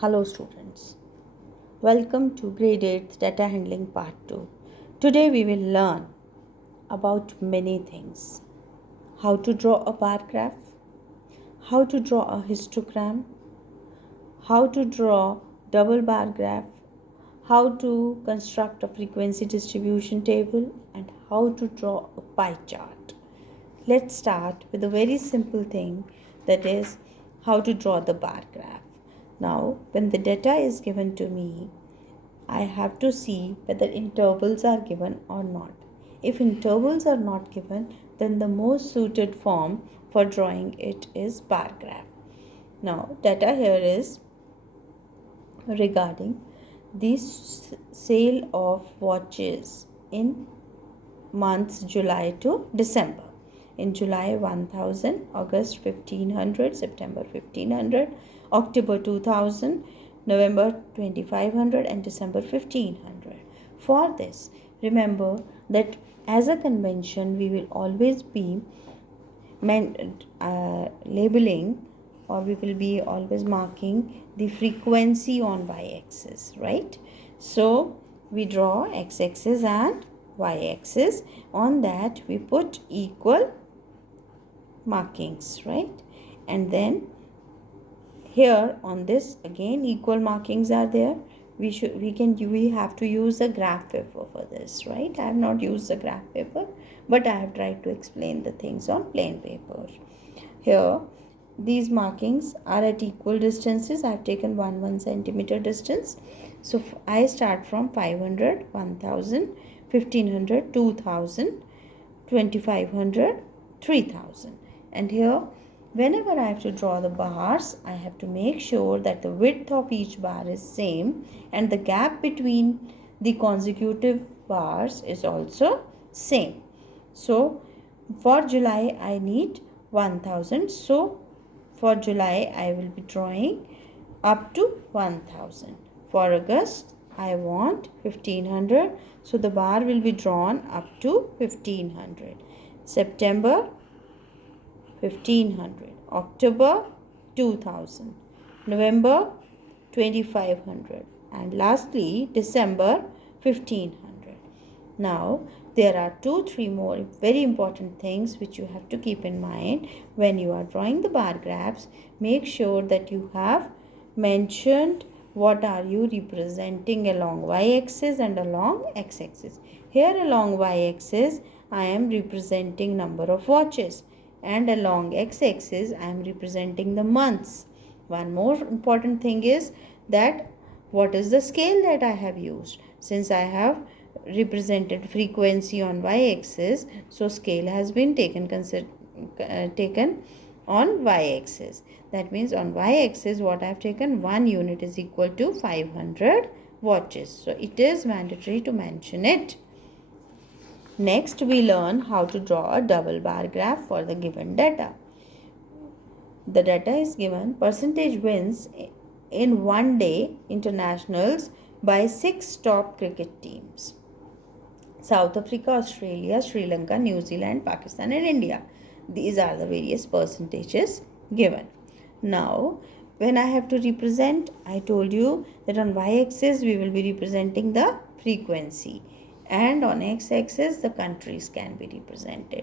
Hello students, welcome to grade 8 data handling part 2. Today we will learn about many things. How to draw a bar graph, how to draw a histogram, how to draw double bar graph, how to construct a frequency distribution table, and how to draw a pie chart. Let's start with a very simple thing, that is how to draw the bar graph. Now, when the data is given to me, I have to see whether intervals are given or not. If intervals are not given, then the most suited form for drawing it is bar graph. Now, data here is regarding the sale of watches in months July to December. In July 1000, August 1500, September 1500, October 2000, November 2500 and December 1500. For this, remember that as a convention we will always be labeling, or we will be always marking the frequency on y-axis, right? So we draw x-axis and y-axis. On that we put equal markings, right? And then here on this again equal markings are there. We have to use a graph paper for this, right? I have not used the graph paper, but I have tried to explain the things on plain paper. Here these markings are at equal distances. I have taken 1 centimeter distance. So I start from 500, 1000, 1500, 2000, 2500, 3000. And here whenever I have to draw the bars, I have to make sure that the width of each bar is same and the gap between the consecutive bars is also same. So for July I need 1000. So for July I will be drawing up to 1000. For August I want 1500. So the bar will be drawn up to 1500. September 1500, October 2000, November 2500, and lastly December 1500. Now there are 2-3 more very important things which you have to keep in mind when you are drawing the bar graphs. Make sure that you have mentioned what are you representing along y-axis and along x-axis. Here along y-axis I am representing number of watches, and along x-axis I am representing the months. One more important thing is that what is the scale that I have used. Since I have represented frequency on y-axis, so scale has been taken on y-axis. That means on y-axis what I have taken, 1 unit is equal to 500 watches. So it is mandatory to mention it. Next, we learn how to draw a double bar graph for the given data. The data is given: percentage wins in one day internationals by 6 top cricket teams: South Africa, Australia, Sri Lanka, New Zealand, Pakistan and India. These are the various percentages given. Now, when I have to represent, I told you that on y-axis we will be representing the frequency, and on x-axis the countries can be represented.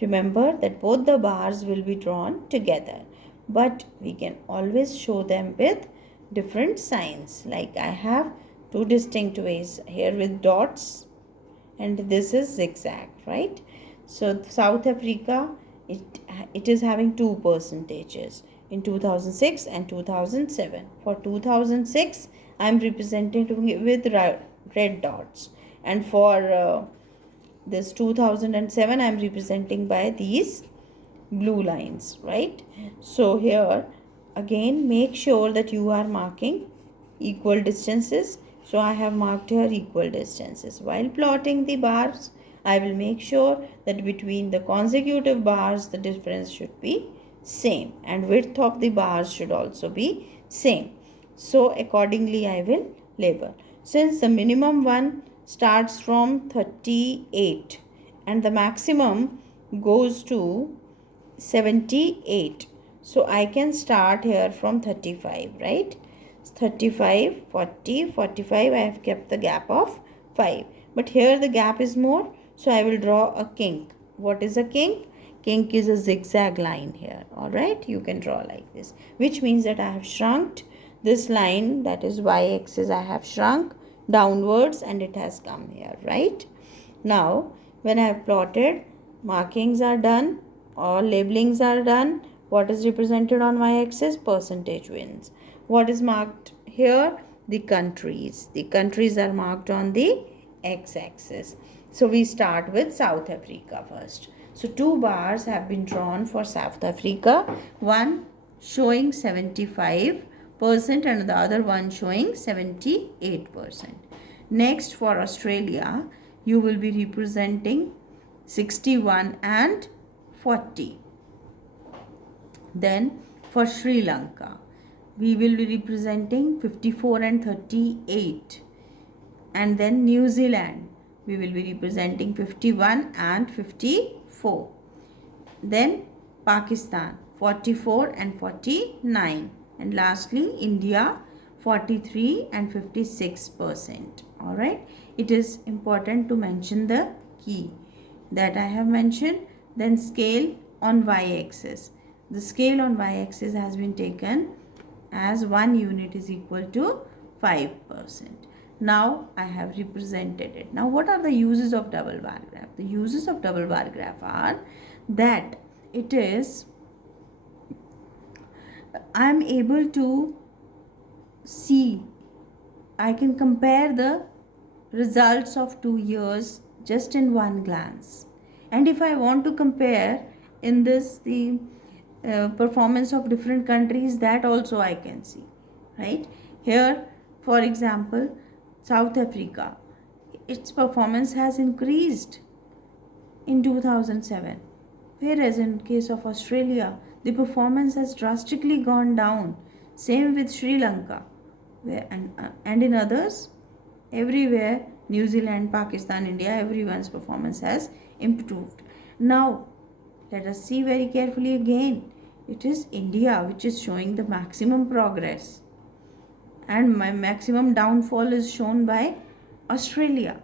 Remember that both the bars will be drawn together, but we can always show them with different signs. Like I have 2 distinct ways here with dots, and this is zigzag, right? So South Africa, it is having 2 percentages in 2006 and 2007. For 2006 I am representing with red dots, and for this 2007 I am representing by these blue lines, right? So here again make sure that you are marking equal distances. So I have marked here equal distances. While plotting the bars, I will make sure that between the consecutive bars the difference should be same, and width of the bars should also be same. So accordingly I will label. Since the minimum one starts from 38 and the maximum goes to 78, so I can start here from 35, right? 35, 40, 45. I have kept the gap of 5. But here the gap is more, so I will draw a kink. What is a kink? Kink is a zigzag line here. Alright, you can draw like this, which means that I have shrunk this line, that is y-axis, I have shrunk downwards and it has come here, right? Now, when I have plotted, markings are done or labelings are done. What is represented on y-axis? Percentage wins. What is marked here? The countries. The countries are marked on the x-axis. So we start with South Africa first. So 2 bars have been drawn for South Africa. One showing 75% and the other one showing 78%. Next, for Australia, you will be representing 61 and 40. Then for Sri Lanka, we will be representing 54 and 38. And then New Zealand, we will be representing 51 and 54. Then Pakistan, 44 and 49. And lastly, India, 43 and 56%. Alright, it is important to mention the key that I have mentioned. Then scale on y-axis. The scale on y-axis has been taken as 1 unit is equal to 5%. Now I have represented it. Now what are the uses of double bar graph? The uses of double bar graph are that it is, I am able to see, I can compare the results of 2 years just in one glance. And if I want to compare in this the performance of different countries, that also I can see, right? Here, for example, South Africa, its performance has increased in 2007, whereas in case of Australia, the performance has drastically gone down. Same with Sri Lanka, and in others, everywhere, New Zealand, Pakistan, India, everyone's performance has improved. Now, let us see very carefully again. It is India which is showing the maximum progress, and my maximum downfall is shown by Australia.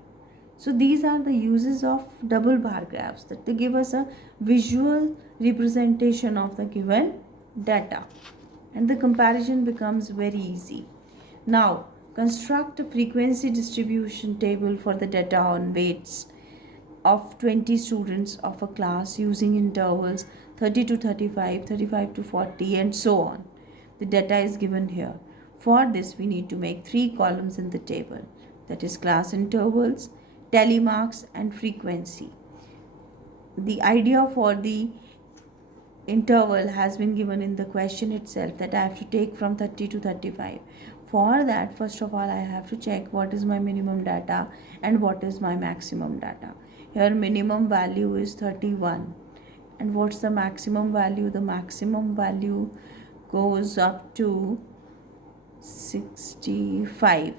So these are the uses of double bar graphs, that they give us a visual representation of the given data, and the comparison becomes very easy. Now, construct a frequency distribution table for the data on weights of 20 students of a class using intervals 30 to 35, 35 to 40, and so on. The data is given here. For this, we need to make 3 columns in the table, that is class intervals, telemarks, and frequency. The idea for the interval has been given in the question itself, that I have to take from 30 to 35. For that, first of all, I have to check what is my minimum data and what is my maximum data. Here minimum value is 31, and what's the maximum value? The maximum value goes up to 65.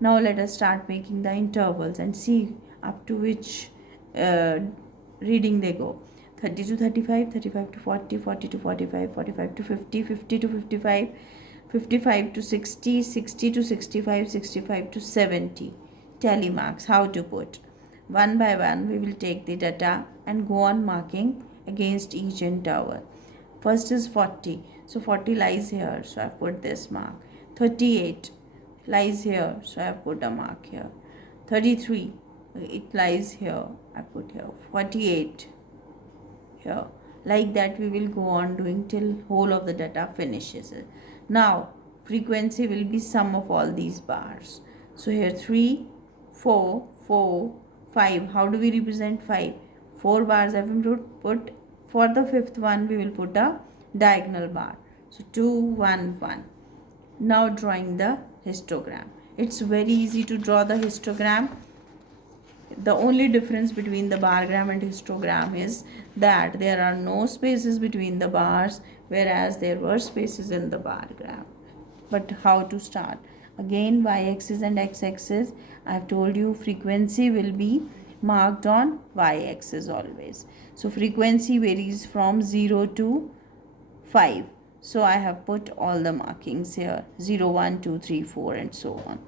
Now let us start making the intervals and see up to which reading they go. 30 to 35, 35 to 40, 40 to 45, 45 to 50, 50 to 55, 55 to 60, 60 to 65, 65 to 70. Telemarks, how to put? One by one, we will take the data and go on marking against each interval. First is 40. So 40 lies here, so I have put this mark. 38 lies here, so I have put a mark here. 33, it lies here, I put here. 48 here. Like that we will go on doing till whole of the data finishes. Now frequency will be sum of all these bars. So here 3, 4, 4, 5. How do we represent 5? 4 bars have been put. For the 5th one we will put a diagonal bar. So 2, 1, 1. Now drawing the histogram. It's very easy to draw the histogram. The only difference between the bargram and histogram is that there are no spaces between the bars, whereas there were spaces in the bar graph. But how to start? Again, y-axis and x-axis, I have told you frequency will be marked on y-axis always. So frequency varies from 0 to 5. So I have put all the markings here, 0, 1, 2, 3, 4 and so on.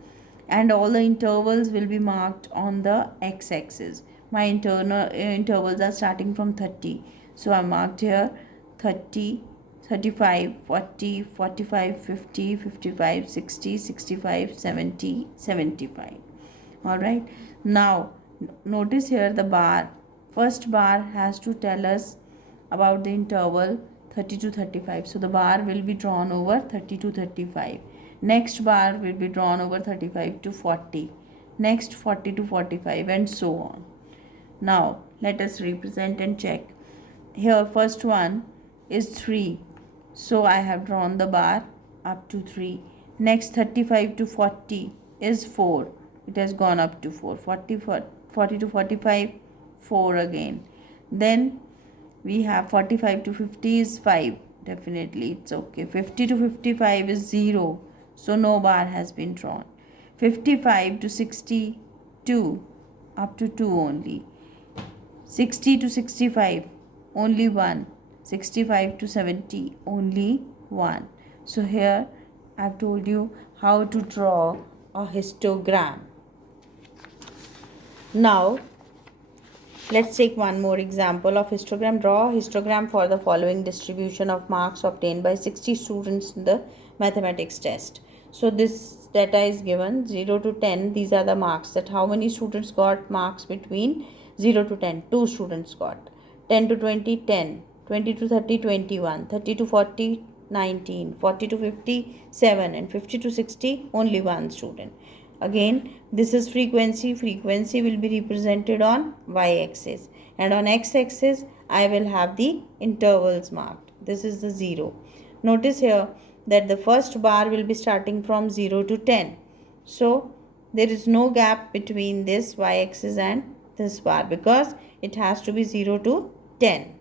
And all the intervals will be marked on the x-axis. My intervals are starting from 30. So I marked here 30, 35, 40, 45, 50, 55, 60, 65, 70, 75. Alright. Now notice here the bar. First bar has to tell us about the interval 30 to 35. So the bar will be drawn over 30 to 35. Next bar will be drawn over 35 to 40. Next 40 to 45 and so on. Now let us represent and check. Here first one is 3. So I have drawn the bar up to 3. Next 35 to 40 is 4. It has gone up to 4. 40 to 45, 4 again. Then we have 45 to 50 is 5. Definitely it's okay. 50 to 55 is 0. So no bar has been drawn. 55 to 62, up to 2 only. 60 to 65, only 1. 65 to 70, only 1. So here I have told you how to draw a histogram. Now let's take one more example of histogram. Draw a histogram for the following distribution of marks obtained by 60 students in the mathematics test. So this data is given 0 to 10. These are the marks, that how many students got marks between 0 to 10. 2 students got. 10 to 20, 10. 20 to 30, 21. 30 to 40, 19. 40 to 50, 7. And 50 to 60, only 1 student. Again, this is frequency. Frequency will be represented on y-axis. And on x-axis, I will have the intervals marked. This is the 0. Notice here that the first bar will be starting from 0 to 10. So, there is no gap between this y-axis and this bar because it has to be 0 to 10.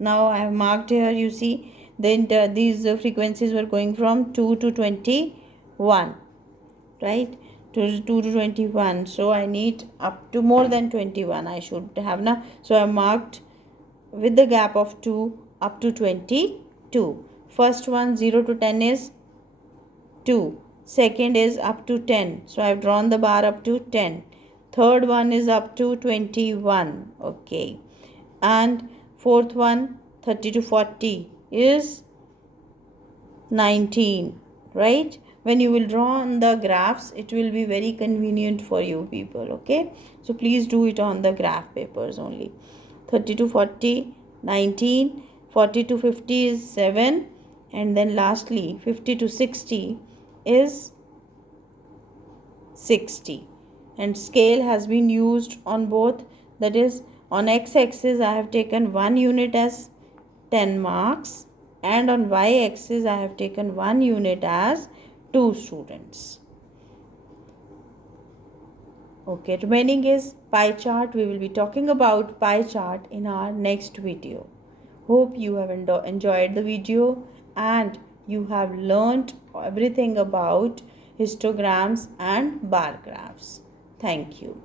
Now, I have marked here, you see, these frequencies were going from 2 to 21, right? To 2 to 21. So, I need up to more than 21. I should have now. So, I marked with the gap of 2 up to 22. First one 0 to 10 is 2. Second is up to 10. So I have drawn the bar up to 10. Third one is up to 21. Okay. And fourth one 30 to 40 is 19. Right? When you will draw on the graphs, it will be very convenient for you people. Okay. So please do it on the graph papers only. 30 to 40, 19. 40 to 50 is 7. And then lastly 50 to 60 is 60. And scale has been used on both. That is, on x-axis I have taken 1 unit as 10 marks. And on y-axis I have taken 1 unit as 2 students. Okay, remaining is pie chart. We will be talking about pie chart in our next video. Hope you have enjoyed the video and you have learned everything about histograms and bar graphs. Thank you.